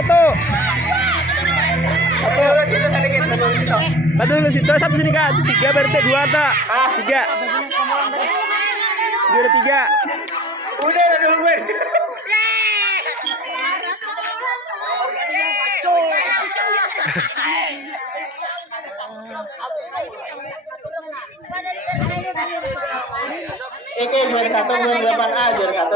satu. Satu dulu situ, satu sini kak. Tiga berarti dua tak? Tiga. Dia ada tiga. Udah nungguin. Ini juara 1, juara 8A, juara 1.